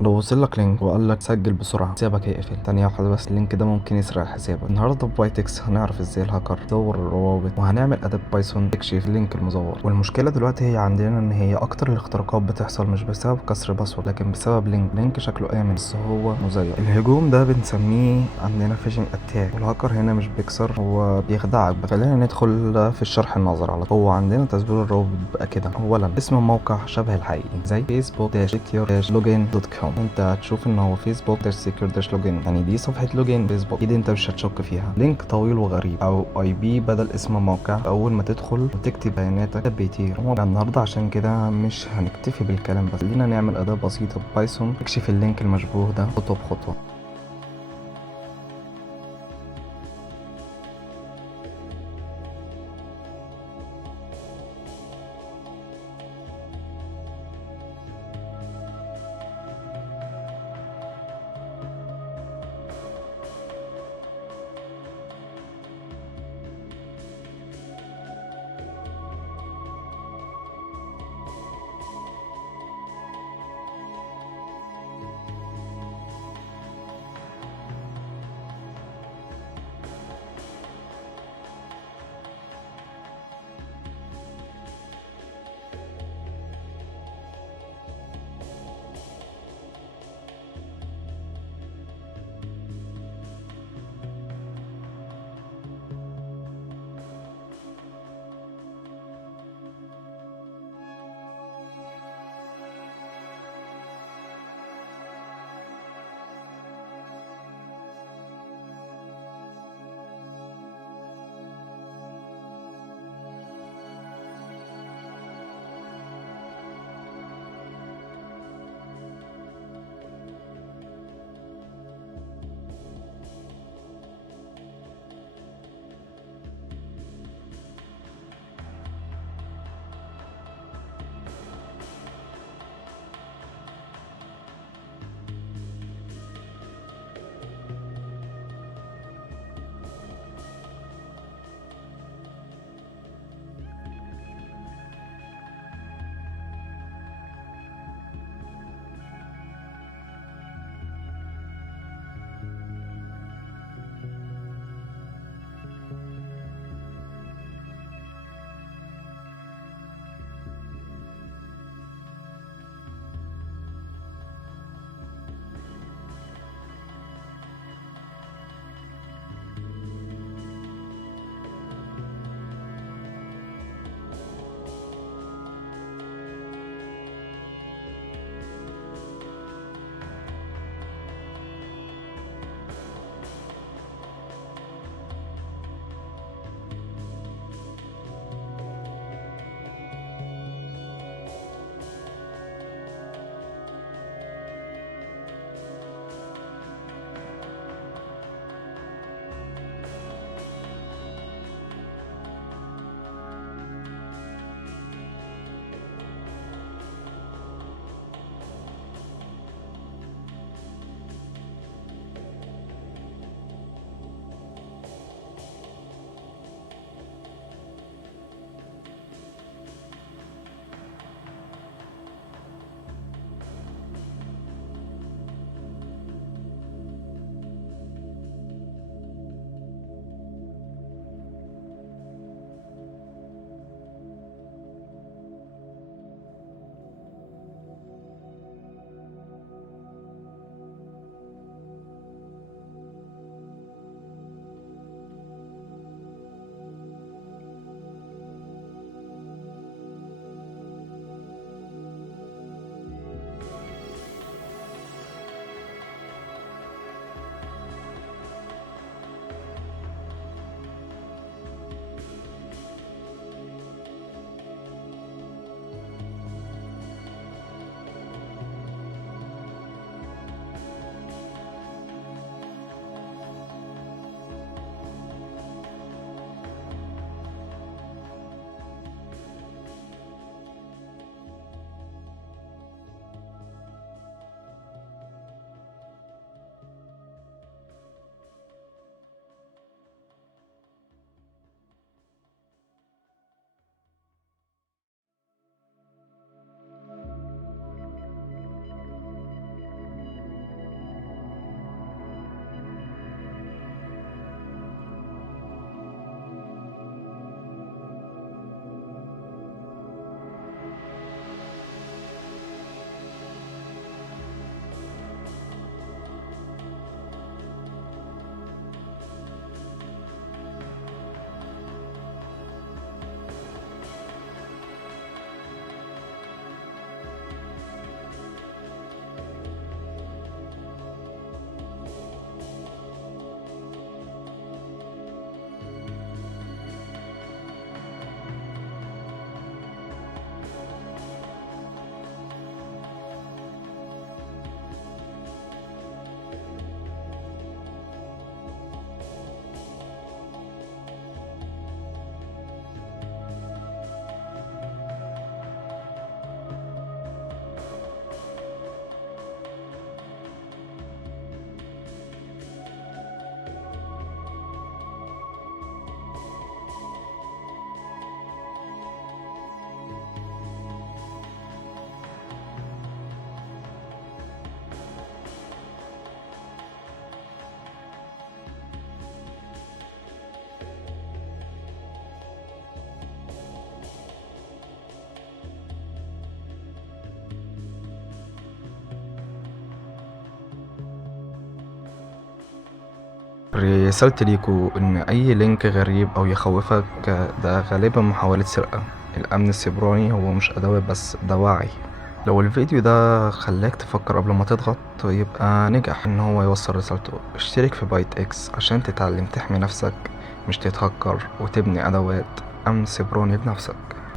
لو وصلك لينك وقال لك سجل بسرعة حسابك هيقفل ثانية واحدة بس، اللينك ده ممكن يسرق حسابك. النهاردة في بايتكس هنعرف ازاي الهاكر يزور الروابط، وهنعمل أداة بايثون تكشف اللينك المزور. والمشكلة دلوقتي هي عندنا ان هي اكتر الاختراقات بتحصل مش بسبب كسر باسورد، لكن بسبب لينك شكله آمن بس هو مزيف. الهجوم ده بنسميه عندنا فيشنج اتاك، والهاكر هنا مش بيكسر، هو بيخدعك. بس خلينا ندخل في الشرح النظري على طول. هو عندنا تثبيت الروابط بيبقى كده: اولا اسم الموقع شبه الحقيقي زي فيسبوك سكيور لوجين دوت كوم، انت هتشوف ان هو فيسبوك سكيور لوجين، يعني دي صفحه لوجين فيسبوك، اكيد انت مش هتشك فيها. لينك طويل وغريب او اي بي بدل اسم الموقع، اول ما تدخل وتكتب بياناتك ده بيطير. هو النهارده عشان كده مش هنكتفي بالكلام بس، خلينا نعمل اداه بسيطه ببايثون تكشف اللينك المشبوه ده خطوه بخطوه. رسالتي ليكو ان اي لينك غريب او يخوفك ده غالبا محاولة سرقة. الامن السيبراني هو مش ادوات بس، ده وعي. لو الفيديو ده خلاك تفكر قبل ما تضغط يبقى نجح ان هو يوصل رسالته. اشترك في بايت اكس عشان تتعلم تحمي نفسك، مش تتهكر وتبني ادوات امن سيبراني بنفسك.